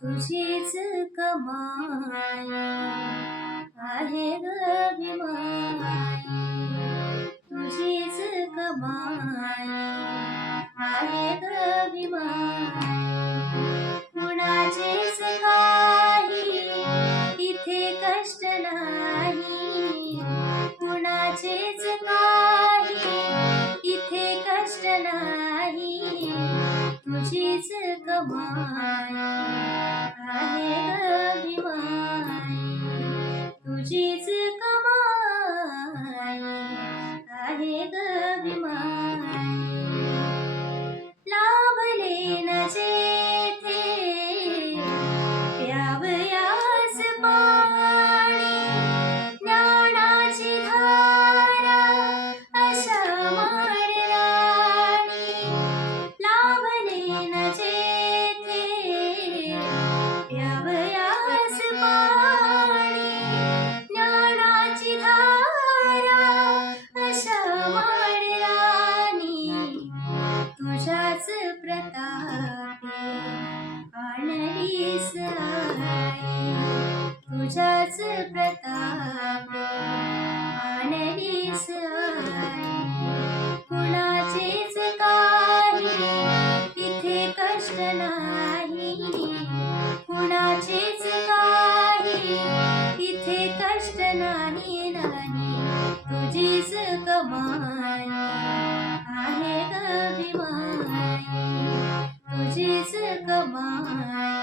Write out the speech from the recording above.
तुझीच कमाई आहे ग तुझीच कमाई आहे ग कुणाचेच काही इथे कष्ट नाही. कष्ट नाही तुझीच कमाई आहे ग प्रताप आणली सहाय तुझाच प्रताप आणली सहाय. 个梦